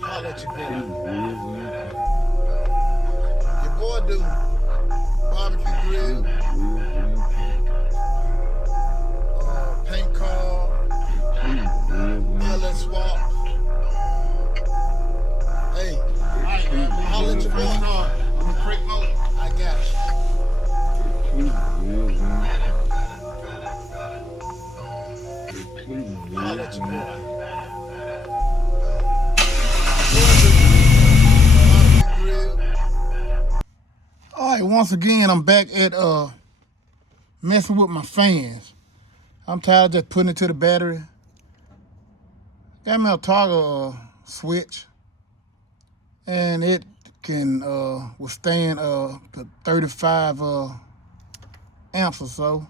Holla at your boy do barbecue grill, paint car, LS swap. Hey, alright, holla at your boy. I'm a quick motor. I got you. Holla at your boy. All right, once again, I'm back at messing with my fans. I'm tired of just putting it to the battery. Got me a toggle switch, and it can withstand the 35 amps or so.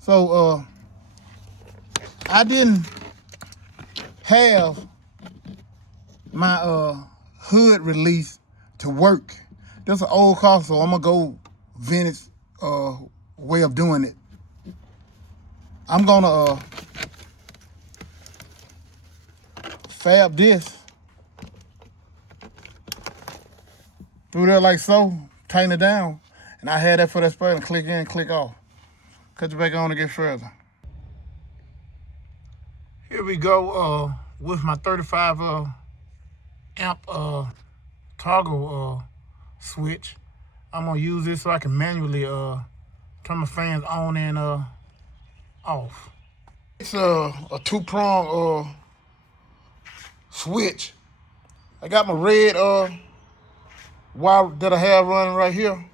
So I didn't have my hood release to work. That's an old car, so I'm gonna go vintage way of doing it. I'm gonna fab this through there like so, tighten it down, and I had that for that spray and click in, click off. Cut it back on to get further. Here we go with my 35 amp toggle switch. I'm gonna use this so I can manually turn my fans on and off. It's a two-prong switch. I got my red wire that I have running right here,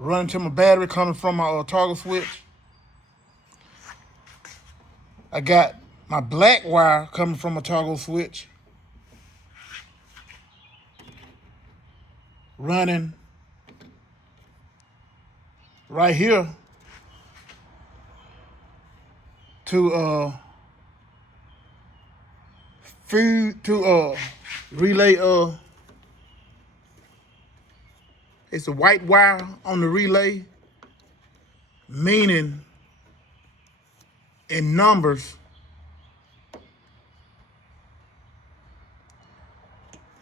running to my battery coming from my toggle switch. I got my black wire coming from a toggle switch, running right here to feed to relay. It's a white wire on the relay, meaning in numbers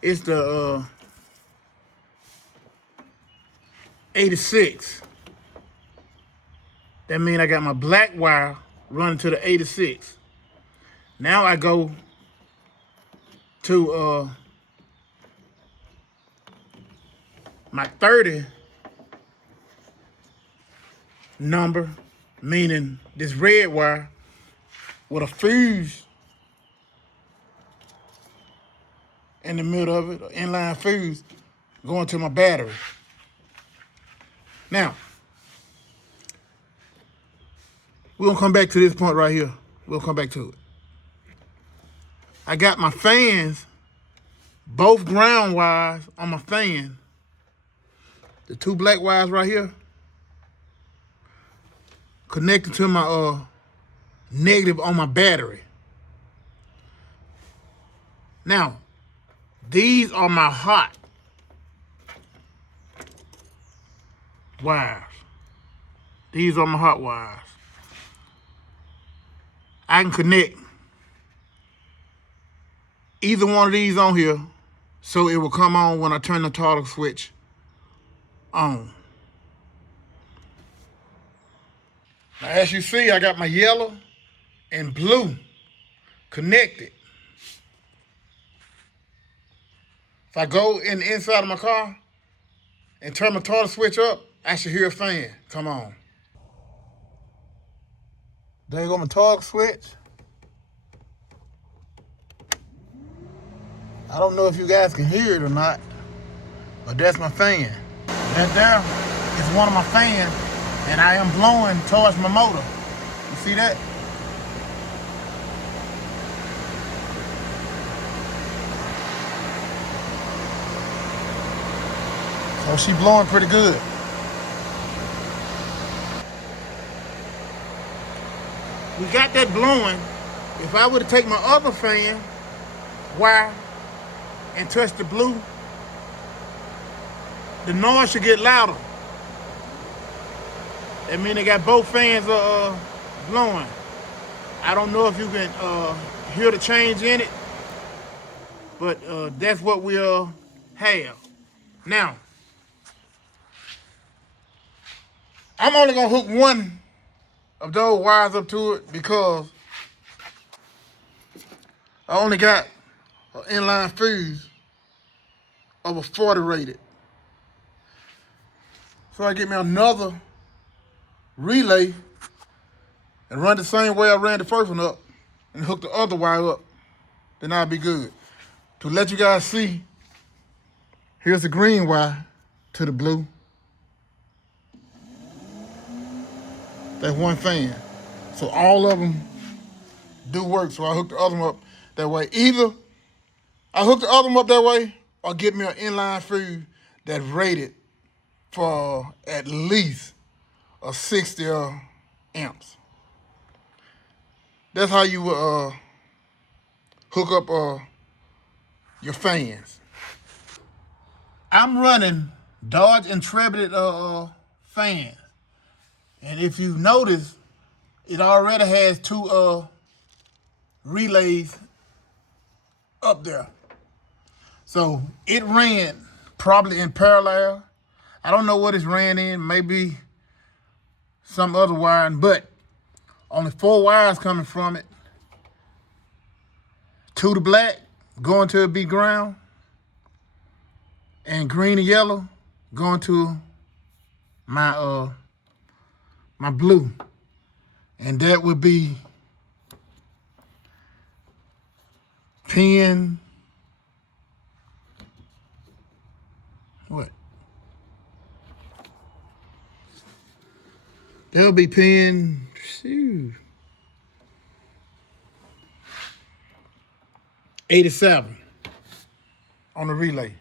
it's the 86. That means I got my black wire running to the 86. Now I go to my 30 number, meaning this red wire with a fuse in the middle of it, an inline fuse going to my battery. Now, we're gonna come back to this point right here. We'll come back to it. I got my fans, both ground wires on my fan, the two black wires right here, connected to my negative on my battery. Now, these are my hot wires. These are my hot wires. I can connect either one of these on here so it will come on when I turn the toggle switch on. Now, as you see, I got my yellow and blue connected. If I go in the inside of my car and turn my toggle switch up, I should hear a fan come on. There you go, my toggle switch. I don't know if you guys can hear it or not, but that's my fan. That there is one of my fans, and I am blowing towards my motor. You see that? So she blowing pretty good. We got that blowing. If I would have taken my other fan wire and touched the blue, the noise should get louder. That means they got both fans blowing. I don't know if you can hear the change in it, But that's what we'll have. Now, I'm only gonna hook one of those wires up to it because I only got an inline fuse of a 40 rated. So I get me another relay and run the same way I ran the first one up and hook the other wire up. Then I'll be good. To let you guys see, here's the green wire to the blue. That's one fan. So all of them do work. So I hook the other one up that way. Either I hook the other one up that way or get me an inline fuse that's rated for at least a 60 amps. That's how you hook up your fans. I'm running Dodge Intrepid fans. And if you notice, it already has two relays up there. So it ran probably in parallel. I don't know what it's ran in, maybe some other wiring, but only 4 wires coming from it. 2 to black, going to be ground, and green and yellow going to my my blue. And that would be pin, what? That'll be pin, 87 on the relay.